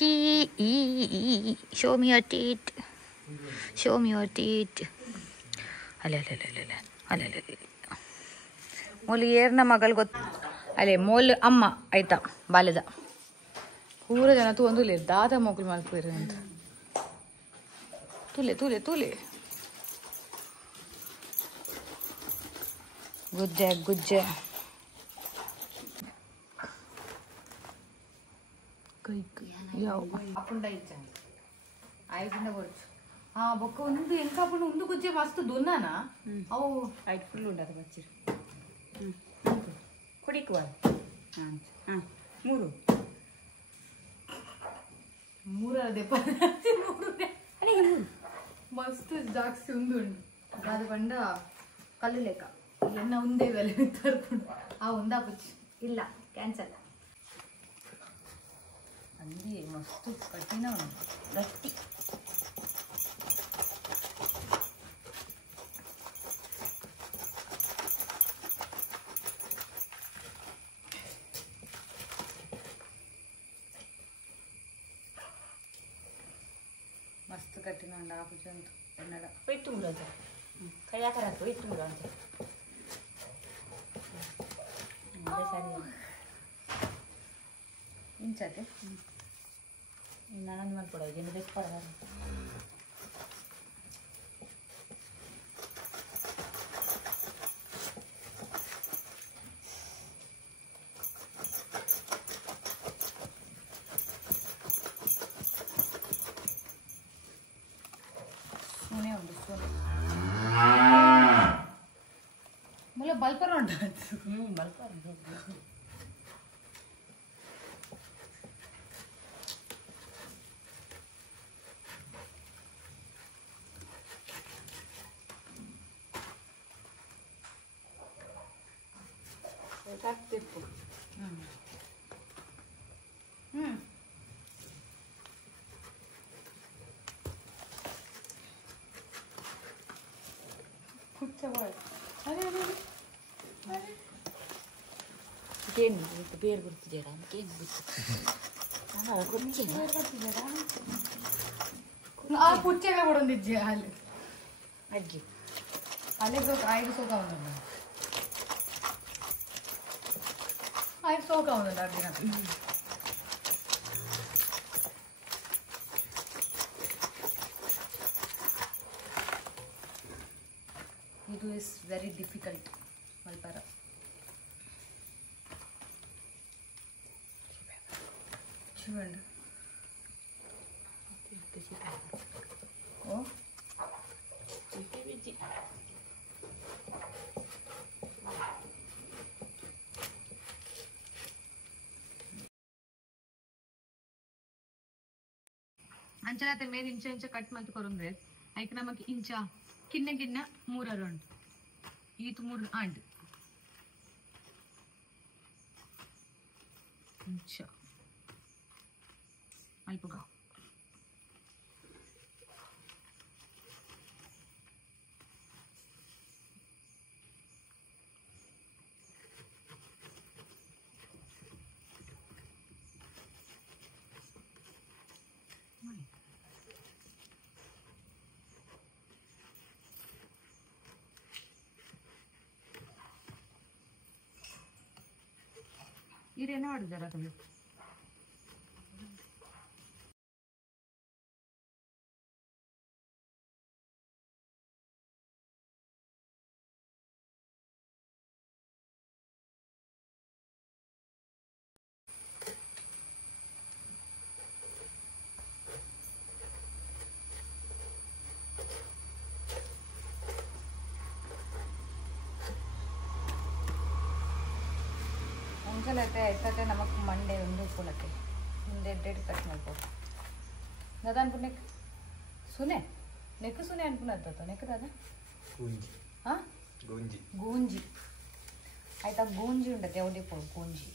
Show me your teeth. Show me your teeth. ಅಲ್ಲ mole ಏರ್ನ ಮಗಳು ಗೊತ್ತು ಅಲ್ಲೇ ಮೋಲ್ ಅಮ್ಮ ಆಯ್ತಾ ಬಾಲ್ಯದ ಪೂರ ಜನ ತೂ ಒಂದು ದಾದ ಮಕ್ಕಳು ಮಾಡ್ತೀರಿ ಅಂತ ತೂಲೆ ಗುಜ್ಜೆ ಅಪ್ಪುಂಡ ಇಚ್ಚ ಆಯ್ತಿಂದ ಬರುಚು ಬೊಕ್ಕ ಒಂದು ಎಂಕಾಪುಂಡು ಒಂದು ಗುಜ್ಜೆ ಮಸ್ತ್ ದೊನ್ನಾನ ಅವು ಆಯ್ತು ಫುಲ್ ಉಂಡದು ಬಚ್ಚಿರು ಕುಡಿಕುವ ಮೂರದೇ ಮಸ್ತ್ ಜಾಸ್ತಿ ಉಂಡು ಅದು ಬಂಡ ಕಲ್ಲು ಲೆಕ್ಕ ಎನ್ನ ಒಂದೇ ಬೆಲೆ ತರ್ಕೊಂಡು ಒಂದಾ ಪುಚ್ಚಿ ಇಲ್ಲ ಕ್ಯಾನ್ಸಲ್ ಅಂದಿ ಮಸ್ತ್ ಕಠಿಣ ಉಂಟು ಗಟ್ಟಿ ಮಸ್ತ್ ಕಠಿಣ ಉಂಡು ಆ ಪುಚ್ಚಿ ಅಂತೂ ಕನ್ನಡ ಒಯ್ತು ಮುರಾಜ ಕೈಯಾಕರಾತು ಒಯ್ತು ಮುರಾಜ ಸರಿ ಇಂಚತೆ ನಾನು ಮಾಡ್ಕೊಡ ಏನು ಬೇಕು ಪರವಾಗಿಲ್ಲ ಸೋನೆ ಉಂಟು ಸೋನೆ ಮುಲ್ಲ ಬಲ್ಪರ ಉಂಟು ಬಲ್ಪರ ಕಟ್ಟಿಪ್ಪು ಏನು ಬೇರೆ ಬರ್ತಿದ್ದೀರ ಏನು ಆ ಪುಚ್ಚೆಲ್ಲ ಕೊಡೊಂದಿಜ್ಜೆ ಅಲ್ಲಿ ಅಜ್ಜಿ ಅಲ್ಲೇ ಐದು ಸೋಕ ಉಂಟು ಐದು ಸೋಕ ಉಂಟು ಅರ್ಜಿನ ಇದು ಇಸ್ ವೆರಿ ಡಿಫಿಕಲ್ಟ್ ಮಲ್ಪರ చూడండి ఓ ಅಂಚಲಾತ ಮೇಲೆ ಇಂಚ ಕಟ್ ಮಾಡ್ತು ಕೊರಂದ್ರೆ ಐಕ್ ನಮಗೆ ಇಂಚ ಕಿನ್ನ ಮೂರರು ಉಂಟು ಈತು ಮೂರು ಆಂಡ್ ಇಂಚ ಅಲ್ಪಗ ಇರೇನೇ ಮಾಡಿದಾರ ಅದನ್ನು ಅಂಚಲೈತೆ ಐತತೆ ನಮಕ್ ಮಂಡೆ ಒಂದು ಕೊಲಕ್ಕೆ ಮುಂದೆ ಎಡ್ಡೆಡ್ ಕಟ್ ಮಾಡ್ಬೋದು ದಾದ ಅನ್ಪು ನೆಕ್ ಸುನೆ ನೆಕ್ ಸುನೆ ಅನ್ಪುನತ್ತ ನೆಕ್ ದಾದ ಗೂಂಜಿ ಹಾಂ ಗೂಂಜಿ ಆಯ್ತಾ ಗೂಂಜಿ ಉಂಟತ್ತೆ ಯಾವ್ದೇ ಪೋ ಗೂಂಜಿ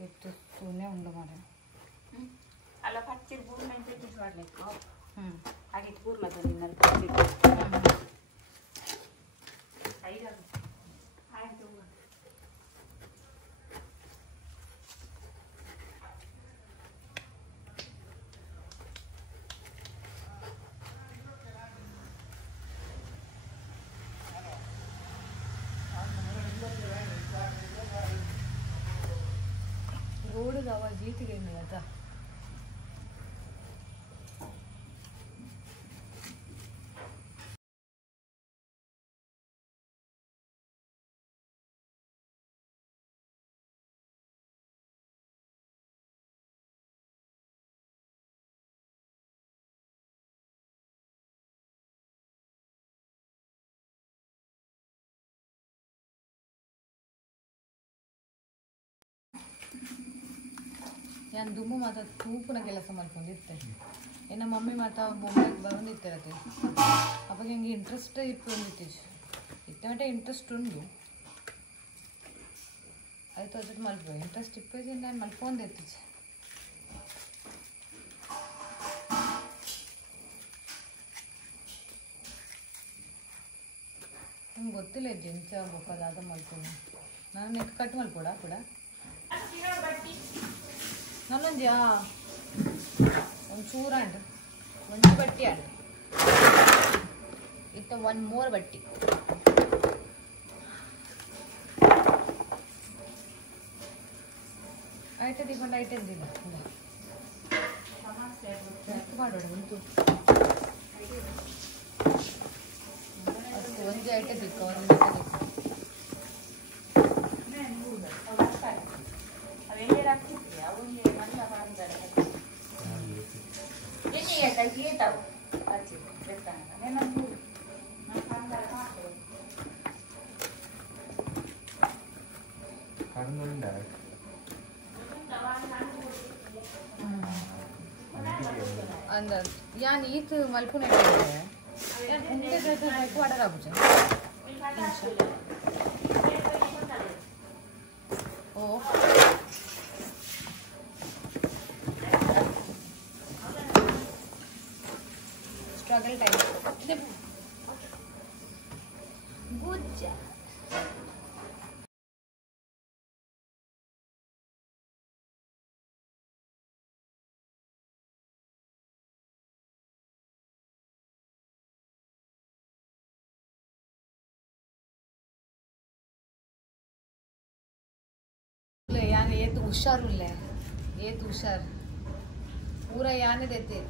ಎಷ್ಟು ಸುನೆ ಉಂಡು ಮಾಡ ಅಲ್ಲ ಪಚ್ಚಿರ್ ಬೂರ್ಣ ಅಂತ ಹಾಗೆ ಪೂರ್ಣ आवाज जीत गई मेरा था ಯಾನ್ ದುಮ್ಮು ಮಾತಾ ತೂಪುನ ಕೆಲಸ ಮಾಡ್ಕೊಂಡಿರ್ತೆ ಇನ್ನು ಮಮ್ಮಿ ಮಾತಾ ಬೊಂಬೆಗೆ ಬಂದಿರ್ತಿರತ್ತೆ ಅವಾಗ ಹಿಂಗೆ ಇಂಟ್ರೆಸ್ಟ್ ಇಟ್ಕೊಂಡಿದ್ದೀವಿ ಇತ್ತೆ ಇಂಟ್ರೆಸ್ಟ್ ಉಂಡು ಆಯ್ತು ಅದ್ರ ಮಲ್ಪೋ ಇಂಟ್ರೆಸ್ಟ್ ಇಪ್ಪೈದು ನಾನು ಮಲ್ಕೊಂಡಿರ್ತೀವಿ ನಿಮ್ಗೆ ಗೊತ್ತಿಲ್ಲ ಜೆಂಚ ಬೊಕ್ಕದ ಅದು ಮಲ್ಕೊಂಡು ನಾನು ನೆಕ್ ಕಟ್ ಮಲ್ಕೊಡ ಕೂಡ ನನ್ನೊಂದು ಒಂದು ಚೂರ ಅಂಡು ಒಂದು ಬಟ್ಟಿ ಅಂಡು ಇತ್ತ ಒಂದು ಮೂರು ಬಟ್ಟಿ ಆಯ್ತು ದಿಗೊಂಡು ಆಯ್ತು ಅಂದಿಲ್ಲ ಮಾಡೋಣ ಉಂಟು ಅದಕ್ಕೆ ಒಂದೇ ಐಟೆ ಬೇಕು ಒಂದು अंदर यान ईत मलकुने यान उनके जैसे बैठो आडर आबुच ओ स्ट्रगल टाइम गुड जॉब यान ये तो हुशार उल्ले ये तो हुशार पूरा याने देते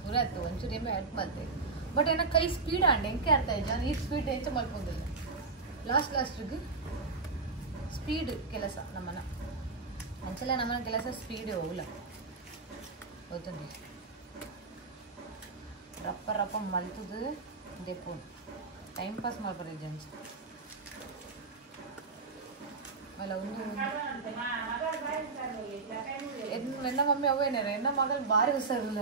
पूरा तो ಒಂಚೂರು में हेल्प ಮಾಡ್ತೆ ಬಟ್ ಏನ ಕೈ ಸ್ಪೀಡ್ ಆಂಡೆ ಹೆಂಗೆ ಅರ್ಥ ಆಯ್ತು ನಾನು ಈ ಸ್ಪೀಡ್ ಹೆಚ್ಚು ಮಾಡ್ಕೊಂಡಿಲ್ಲ ಲಾಸ್ಟ್ಗೆ ಸ್ಪೀಡ್ ಕೆಲಸ ನಮ್ಮನ ಒಂದ್ಸಲ ನಮ್ಮನ ಕೆಲಸ ಸ್ಪೀಡ್ ಹೋಗಲ್ಲ ಗೊತ್ತಂడి ರಪ್ಪ ಮಲ್ತದು ದೆಪ್ಪು ಟೈಮ್ ಪಾಸ್ ಮಾಡ್ಬಾರ್ದು ಜನ್ಸ್ ಅಲ್ಲ ಒಂದು ಎನ್ನ ಮಮ್ಮಿ ಅವೇನೇರ ಎನ್ನ ಮಗಳು ಭಾರಿ ಹುಷಾರಿಲ್ಲ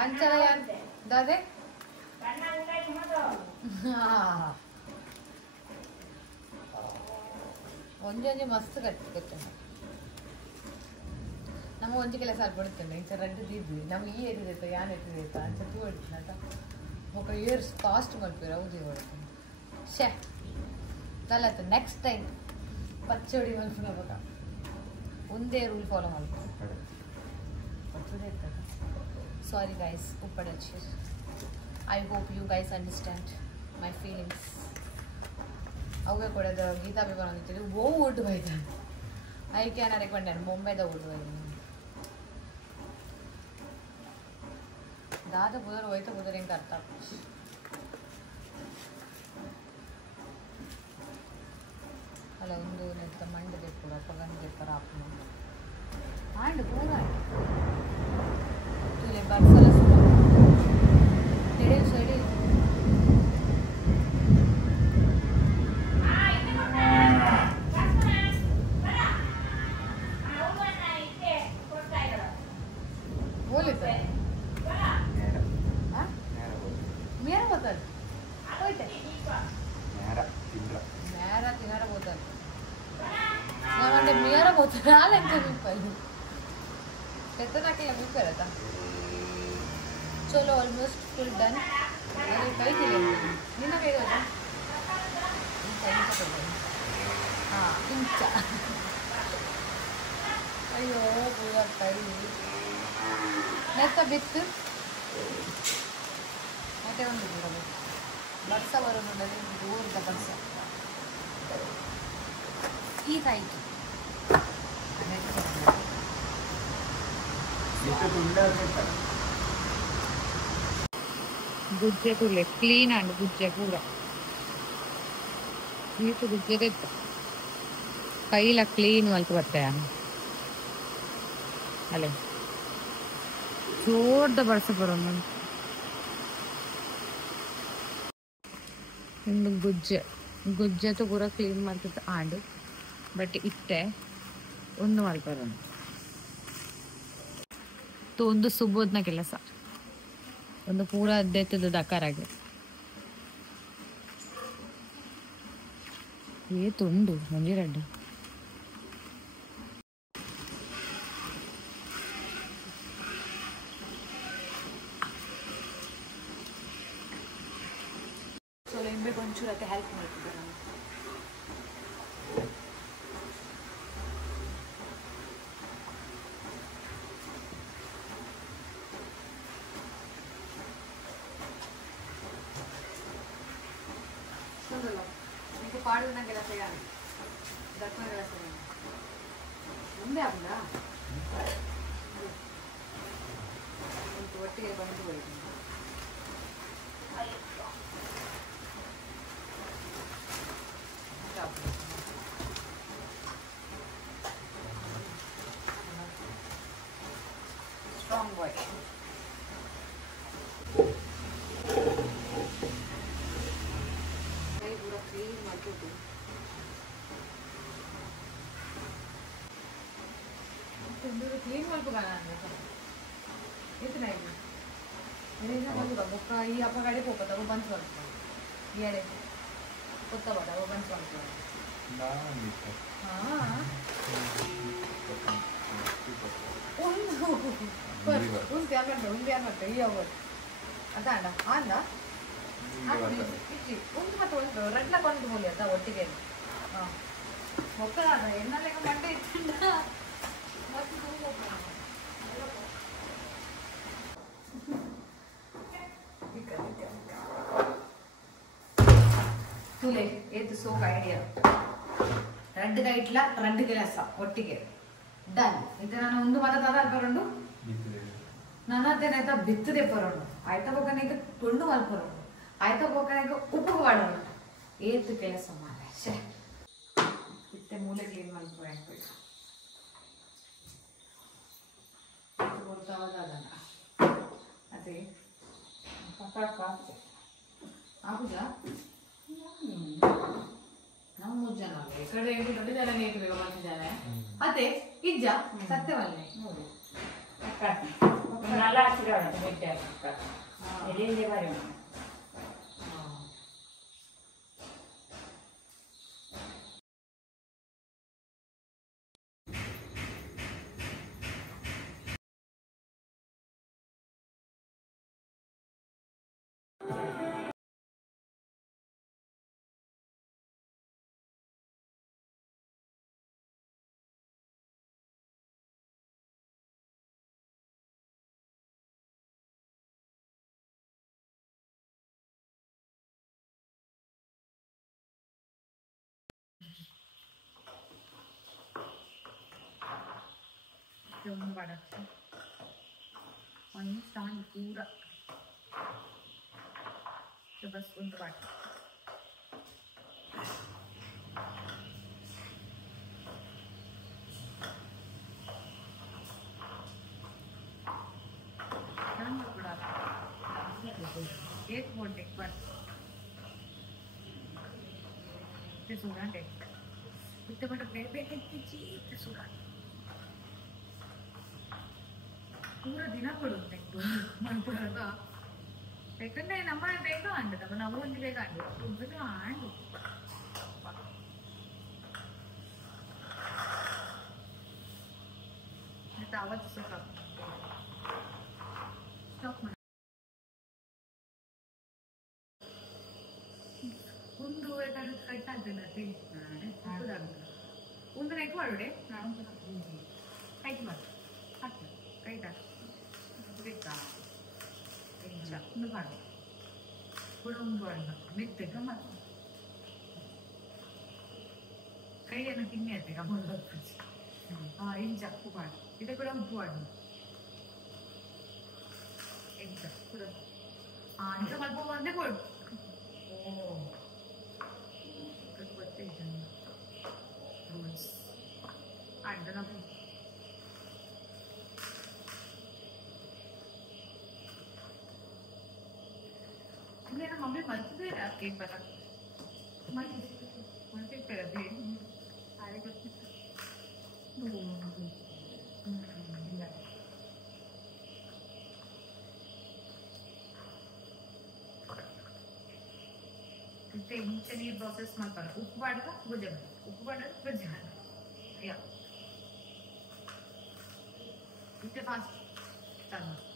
ಅಂಚಲ ದಾದೆ ಒಂಜಿ ಮಸ್ತ್ ಕಟ್ಟಿ ನಮ್ಮ ಒಂಜಿ ಕೆಲಸ ಅಲ್ಪಡುತ್ತೇನೆ ಇಂಚ ರಡ್ಡು ದಿದ್ವಿ ನಮ್ಗೆ ಈ ಎತ್ತಿದೈತ ಯಾನ್ ಎತ್ತಿದೈತ ಅಂಚ ತೂ ಎಡ್ತಿನಟ ఒక ಇಯರ್ಸ್ ಕಾಸ್ಟ್ ಮಲ್ಪೇರು ಹೌದು ಹೊಡ್ತೀನಿ ಶೇ ತಲತ್ತು ನೆಕ್ಸ್ಟ್ ಟೈಮ್ ಪಚ್ಚಡಿ ಮಲ್ಪುನವಾಗ ಒಂದೇ ರೂಲ್ ಫಾಲೋ ಮಾಡ್ತೀನಿ ಪಚ್ಚಡಿ ಇರ್ತದೆ ಸಾರಿ ಗೈಸ್ ಉಪ್ಪಡಚ್ಚಿ I hope you guys understand my feelings ಅವೇ ಕೊಡೋದು ಗೀತಾ ಬೇಗ ಅಂತಿದ್ದೆ ಓಟು ಬೈದ ಐ ಕ್ಯಾನ್ ರೆಕಮೆಂಡ್ ಮುಂಬೈದ ಓಟು ಬೈದ ದಾದ ಬುಧರು ಹೋಯ್ತು ಬುಧರು ಹೆಂಗೆ ಅರ್ಥ ಅಲ್ಲ ಒಂದು ನೆತ್ತ ಮಂಡದೆ ಕೂಡ ಪಗಂದೆ ಪರ ಆಪ್ನು ಆಂಡ್ ಪೂರ ತುಲೆ ಬರ್ಸಲ ಸುಮ ಸೆಡಿ बोले मेरा बोतल मेरा तिनारा बोतल मेरा बोतल कितना के लगी करा था चलो ऑलमोस्ट फुल डन अरे कई के लिए नीना कई हो जाए हाँ इंचा अयो पूरा कई नेक्स्ट बिट ಮತ್ತೆ ಒಂದು ಬಿಡಬೇಕು ಬರ್ಸ ಬರೋದು ದೂರದ ಬರ್ಸ ಈ ತಾಯಿತು गुज्जे तुले क्लीन अंड गुज्जे पूरा ये तो गुज्जे देता कईला क्लीन मल्त बर्ताय अले जोरद बरस बरोण गुज्जे गुज्जे तो पूरा क्लीन मल्त आंड बट इत्ते ಒಂದು ಮಲ್ಪರೋಣ ಒಂದು ಸುಬೋದ್ನ ಕೆಲಸ ಒಂದು ಪೂರಾ ಅದ್ದೆತ್ತದ ದಕಾರಾಗೆ ತುಂಡು ಮಂಜಿರಡ್ಡು ಸೊ ಲಿಂಬೆ ಒಂಚೂರತ್ತೆ ಹೆಲ್ಪ್ ಮಾಡ್ತಿದ್ದೆ ನಾನು పాడున్నా కదా చేయాలి దర్శనం కదా చేయాలి ఉందే అప్పుడా ఇంత ఒట్టిగా పనికి పోయింది స్ట్రాంగ్ బాయ్ क्लीन मुख ಈ ಅಪ್ಪ ಗಾಡಿ ಹೋಗ್ತಾ ಬಂದ್ ಮಾಡ್ತಾರೆ ಕೊತ್ತ ಬಡ ಬಂದ್ ಮಾಡ್ತಾರೆ ఉంది అన్నట్టు ఈ అవ్వదు అదా అండ అంದ ఉంది ಮತ್ತೆ ಉಂಟು ರೆಡ್ಲ ಕೊಂಡು ಹೋಲಿ ಅದ ಒಟ್ಟಿಗೆ ಮೊಕ್ಕಲಾದ ಎನ್ನಲೆಗ ಮಂಡೆ ಇತ್ತಂಡ ತುಲೆ ಏತು ಸೋಕ್ ಐಡಿಯಾ ರೆಡ್ಗೆ ಇಟ್ಲ ರೆಡ್ಗೆ ಲೆಸ ಒಟ್ಟಿಗೆ ಡನ್ ಇದು ನಾನು ಒಂದು ಮತದಾದ ಬರೋದು ನನ್ನದೇನಾಯ್ತಾ ಬಿತ್ತದೆ ಬರೋದು ಆಯ್ತಾ ಹೋಗನಿಗೆ ತುಂಡು ಮಲ್ಪರೋದು ಆಯ್ತಾ ಹೋಗನಿಗೆ ಉಪ್ಪು ಮಾಡೋಣ ಏತು ಕೆಲಸ ಮಾರೆ ಶೇ ಇತ್ತೆ ಮೂಲೆ ಕ್ಲೀನ್ ಮಲ್ಪೋ ಹಾಕ್ಬೇಕು ಗೊತ್ತಾಗೋದಲ್ಲ ಅದೇ ಪಕ್ಕ ಆಗುದಾ ನಾವು 3 ಜನ ಈ ಕಡೆ ಎಂಟು ದೊಡ್ಡ ಜನ ನೇಟಿಗೆ ಮಾಡ್ತಿದ್ದಾರೆ ಅದೇ ಇಜ್ಜ ಸತ್ಯವಲ್ಲೇ ನೋಡಿ நல்லா ஆச்சிராங்க வெட்டா எலியே பாருங்க स्थान पूरा तो बस उन पाट एक मोड एक बार ते सुना टे इतने बड़ा बेबे कितनी ते सुना पूरा दिन पड़ते मनपुरगा ಯಾಕಂದ್ರೆ ನಮ್ಮ ಬೇಗ ಅಂದದ ನಾವು ಒಂದು ಬೇಗ ಅಂದ ಆಂಡು ಮತ್ತೆ ಅವತ್ತು ಸ್ವಲ್ಪ ಸ್ಟಾಪ್ ಮಾಡಿ ಒಂದು ಕಟ್ಟಾಗ್ತದೆ ಒಂದು ನೆಕ್ ಮಾಡೋಡೆ ಕೈಟ್ ಮಾಡಿ ಹಾಕಿ ಕೈಟ್ ಬೇಕಾ ಒಂದು ಮಾಡಿ ಕೂಡ ಒಂದು ಅಣ್ಣ ಮೆತ್ತಗ ಮಾಡಿ ಕೈಯನ್ನು ತಿನ್ನಿ ಆಯ್ತು ಇಂಚ ಉಪ್ಪು ಮಾಡಿ ಇದು ಕೂಡ ಉಪ್ಪು ಮಾಡಿ ಇಂಚ ಕೂಡ ಇಂಚ ಸ್ವಲ್ಪ ಒಂದೇ ಕೊಡು ಗೊತ್ತಿಲ್ಲ ರೂಲ್ಸ್ ಆಯ್ತು ನಾವು मेरा मम्मी मरते थे केक बना मरते कर दे आरे करते इतने इंचनी प्रोसेस मत करो उप्पु पड़ता गुजर उप्पु पड़ता गुजर या इतने फास्ट करना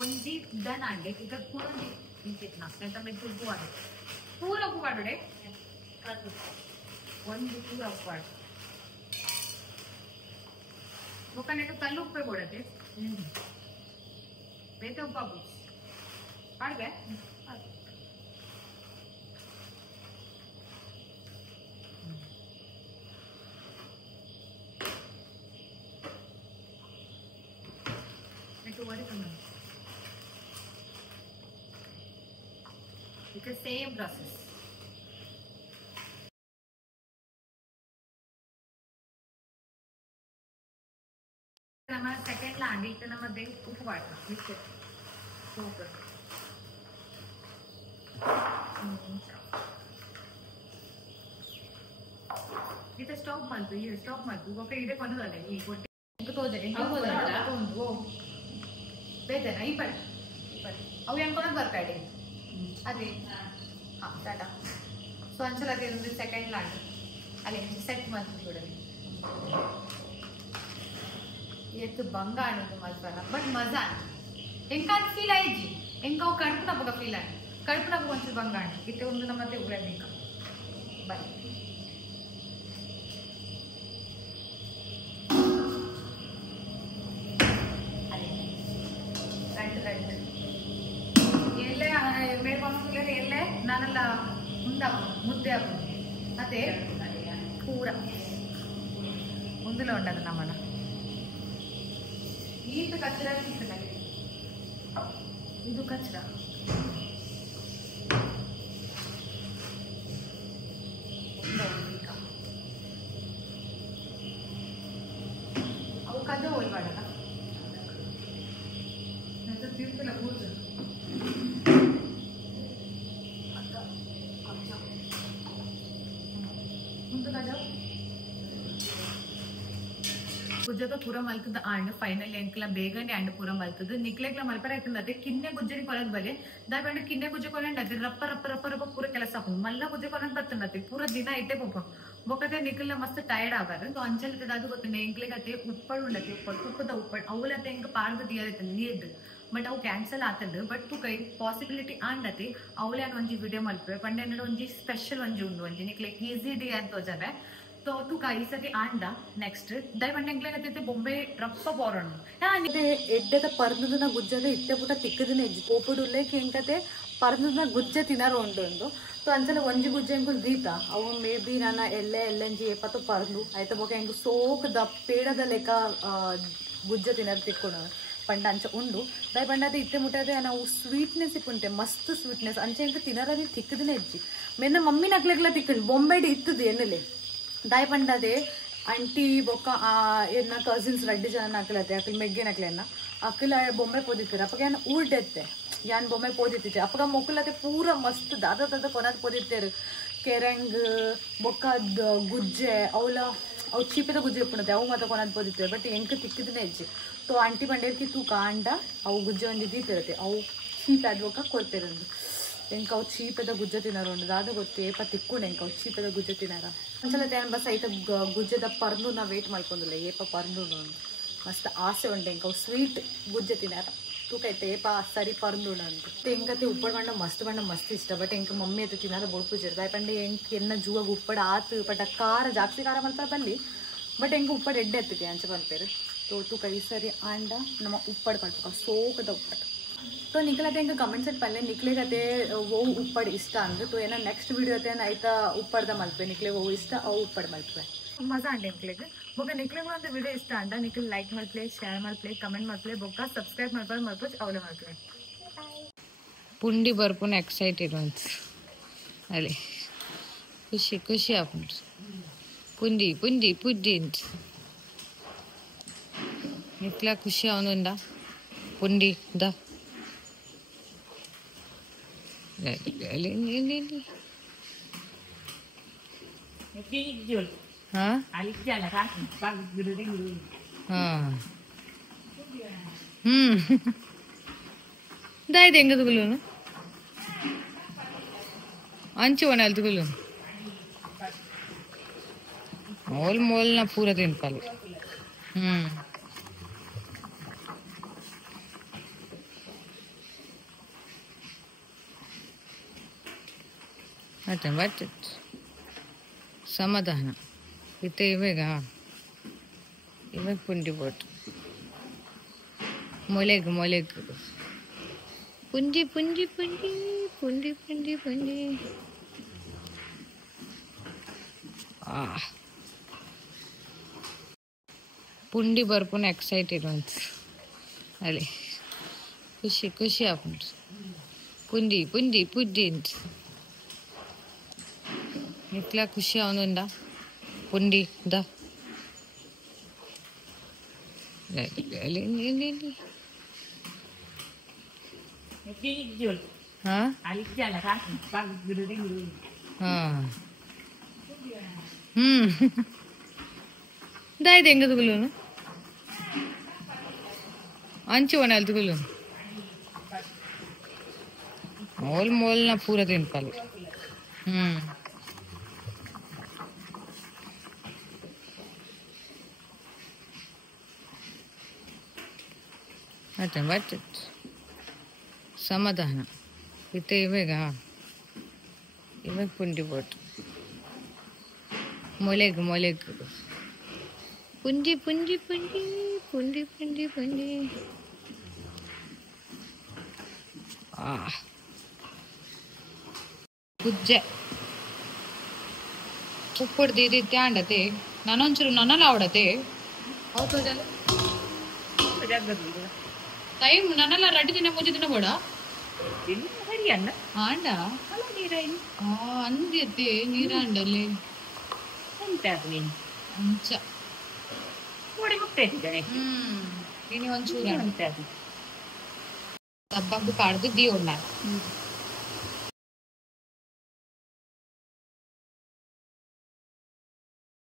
ಒಂದಿ ಡನ್ ಆಗಿ ಈಗ ಪೂರ ಇಂಚಿತ್ನ ಅಂತ ಮೆದ್ದು ಉಪ್ಪು ಮಾಡಿ ಪೂರ ಉಪ್ಪು ಮಾಡುಡೆ ಒಂದು ಪೂರ ಉಪ್ಪು ಮಾಡಿ ಮುಖನೆಟ್ಟು ಕಲ್ಲು ಉಪ್ಪೆ ಕೊಡತ್ತೆ ಬೇತೆ ಉಪ್ಪು ಹಾಕು ಮಾಡ್ಬೆ ನೆಟ್ಟು worry It's the same process. हमारा सेकंड लांडी इतना नमक दे उप वाटना मिक्स ऊपर इधर स्टॉप मत दो ये स्टॉप मत दो वो कहीं इधर कौन डाले ये कोटे इनको तो जाए इनको तो डाला वो बेहतर नहीं पर अब यहाँ कौन बार काटे अरे हाँ टाटा सो अंचल अदे सेकंड लांडी अले सेट मत చూడండి ये बंगा मलपरा बट मजा इंका फील आयी इंका कड़पना फील आए कड़पना को बंगा इतने नम्मते उड़े बाय मेरे पास नानಲ್ಲ मुद्दे अदे पूरा ಮುಂದಲ ಉಂಟದ ನಮ್ಮನ ಈತ ಕಚರ ತಿನ್ನಲಿ ಇದು ಕಚರ ಅವು ಕದ ಹೋಲ್ವಾಡಲ್ಲ ನಾನು ತಿಂತಲ್ಲ ಕೂತು गुज्जा तो पूरा मलकद आंड फाइनल एंकला बेगने आंड पूरा मलकद निकलेक्ला मलपर आयतंदते किन्ने गुज्जरी कोलद बले दाबंड किन्ने गुज्जे कोलंड अदे रप्प रप्प रप्प रप्प पूरा ಕೆಲಸ ಆಪು ಮಲ್ಲ ಗುಜ್ಜೆ ಕೊಲಂಡ್ ಬರ್ತಂದತೆ पूरा ದಿನ ಇಟ್ಟೆ ಪೋಪ ಬೊಕತೆ ನಿಕಲ್ಲ ಮಸ್ತ್ ಟೈರ್ಡ್ ಆಗಾರ तो ಅಂಚಲತೆ ದಾದು ಗೊತ್ತನೆ ಎಂಕ್ಲೆಗತೆ ಉಪ್ಪಳ ಉಂಡತೆ ಉಪ್ಪದ ಉಪ್ಪಳ ಅವಲತೆ ಎಂಕ ಪಾರ್ದ ದಿಯಾರತೆ ನೀರ್ದು ಬಟ್ ಅವು ಕ್ಯಾನ್ಸಲ್ ಆತಂದು ಬಟ್ ತು ಕೈ ಪಾಸಿಬಿಲಿಟಿ ಆಂಡತೆ ಅವಲೆ ಒಂಜಿ ವಿಡಿಯೋ ಮಲ್ಪೆ ಪಂಡೆ ಒಂಜಿ ಸ್ಪೆಷಲ್ ಒಂಜಿ ಉಂಡು ಒಂಜಿ ನಿಕ್ಲೆ ಈಸಿ ಡೇ ಅಂತ ತೋಜವೆ तो तू काही सती आंडा नेक्स्ट दय पंडे ಎಂಕ್ಲೆಗತೆ ಬೊಂಬೆ ರಪ್ಪ ಬೋರಣ ನಾನಿದೆ ಎಡ್ಡದ ಪರ್ನದನ ಗುಜ್ಜದ ಇಟ್ಟೆ ಪುಟ ತಿಕ್ಕದನ ಎಜ್ಜಿ ಪೋಪುಡುಲ್ಲೇಕೆ ಎಂಕತೆ ಪರ್ನದನ ಗುಜ್ಜೆ ತಿನರು ಉಂಡು तो ಅಂಚಲ ಒಂಜಿ ಗುಜ್ಜೆ ಎಂಕುಲ್ ದೀತ ಅವು ಮೇ ಬಿ ನಾನ ಎಲ್ಲೆಂಜಿ ಏಪತ್ತು ಪರ್ಲು ಆಯ್ತ ಬೊಕ ಎಂಕು ಸೋಕ್ ದ ಪೇಡದ ಲೆಕ್ಕ ಗುಜ್ಜೆ ತಿನರು ತಿಕ್ಕೊಂಡು पंड अंच उंडु दय पंडे इट्टे मुट्टे ना स्वीटनेस इप्पुंटे मस्त स्वीटनेस अंचे इंक तिनरनि तिक्कदिने इज्जि मेन मम्मी नक्लेग्ला तिक्कदि बॉम्बेडी इत्तदि एन्नेले दाय पंडे आंटी बोक एना कजिन्स रेड्डी जन नक्लते अकल मेग्गे नक्लेना अकल बॉम्बे पोदित्तिर अपगे ऊर्डेत्ते यान बॉम्बे पोदित्ते अपग मोकलते पूरा मस्त दादा दादा कोनाद पोदित्तेर केरंग बोक गुज्जे अवल अव चीपेद गुज्जे इप्पुंडते अव मत कोनाद पोदित्ते बट ಎಂಕ ತಿಕ್ಕಿದನೆ ಇಜ್ಜಿ तो आंटी पंडेरकी तू कांड अವು गुज्जे ಒಂಜಿ ದೀತಿರತೆ ಅವು ಚೀಪ್ ಆದ್ವಕ ಕೊಡ್ತಿರಂದು ಎಂಕ ಅವು ಚೀಪದ ಗುಜ್ಜೆ ತಿನ್ನರೋಂಡು ದಾದ ಗೊತ್ತೆ ಏಪ ತಿಕ್ಕೊಂಡು ಎಂಕ ಅವು ಚೀಪದ ಗುಜ್ಜೆ ತಿನ್ನರ ಒಂದ್ಸಲ ತೇನ್ ಬಸ್ ಐತ ಗುಜ್ಜೆದ ಪರ್ನು ನಾ ವೇಟ್ ಮಾಡ್ಕೊಂದಿಲ್ಲ ಏಪ ಪರ್ನು ಮಸ್ತ್ ಆಸೆ ಉಂಟು ಎಂಕ ಅವು ಸ್ವೀಟ್ ಗುಜ್ಜೆ ತಿನ್ನರ ತೂಕೈತೆ ಏಪ ಸರಿ ಪರ್ನು ಅಂತ ಎಂಕತೆ ಉಪ್ಪಡ ಬಣ್ಣ ಮಸ್ತ್ ಇಷ್ಟ ಬಟ್ ಎಂಕ ಮಮ್ಮಿ ಅದು ತಿನ್ನರ ಬೊಡ್ಪು ದಾಯ್ ಪಂಡೆ ಎಂಕ ಎನ್ನ ಜೂವಾಗ ಉಪ್ಪಡ ಆತು ಬಟ್ ಖಾರ ಜಾಸ್ತಿ ಖಾರ ಮಲ್ಪ ಬಲ್ಲಿ ಬಟ್ ಎಂಕ ಉಪ್ಪಡ ಎಡ್ಡೆ ಎತ್ತಿದೆ ಅಂಚೆ ಬಂತೇರು तो तू कई सरी आंडा नम उप्पड़ कल्पक सोकद उप्पट तो निखिल आता कमेंट्स पहले निखिल ते वो उप्पड़ इष्ट अंद्रे तो ऐना नेक्स्ट वीडियो आयता उप्पड़ मल्पे निखिल वो इष्ट उप्पड़ मल्पे मजा अंटे निखिल बोक निखिल वीडियो इष्ट अंट निखिल लाइक मल्पे शेर Malpe comment Malpe बोक subscribe Malpe अवले Malpe पुंडी बर्पुन excited अरे खुशी खुशी आप पुंडी पुंडी पुंडी इतला खुशी आवनुंदा पुंडी दा हाँ दाई देंगे तो बोलो ना अंचु बनाल तो बोलो मोल मोल ना पूरा दिन पाले बट समाधान इतने इवेगा इवे पुंडी बोट मोलेग मोलेग पुंडी पुंडी पुंडी पुंडी पुंडी पुंडी पुंडी बर्पुन एक्साइटेड अरे खुशी खुशी आप पुंडी पुंडी पुंडी इतला खुशी आवनुंदा पुंडी दा हाँ दाई देंगे तो बोलो ना अंचु बनाल तो बोलो मोल मोल ना पूरा दिन पाले बट समाधान इतने इवेगा इवे पुंडी बोट मोलेग मोलेग पुंडी पुंडी पुंडी पुंडी पुंडी पुंडी पुज्जे उप्पड़ दीदी त्यांडते नानोंचूरू नन्नल आवडते हौದು टाइम नन्नल रड्डी तिने मुझे तिने बोड़ा आंडा अंदे नीर अंडले अंच ini oncuran tabak di pardu di onar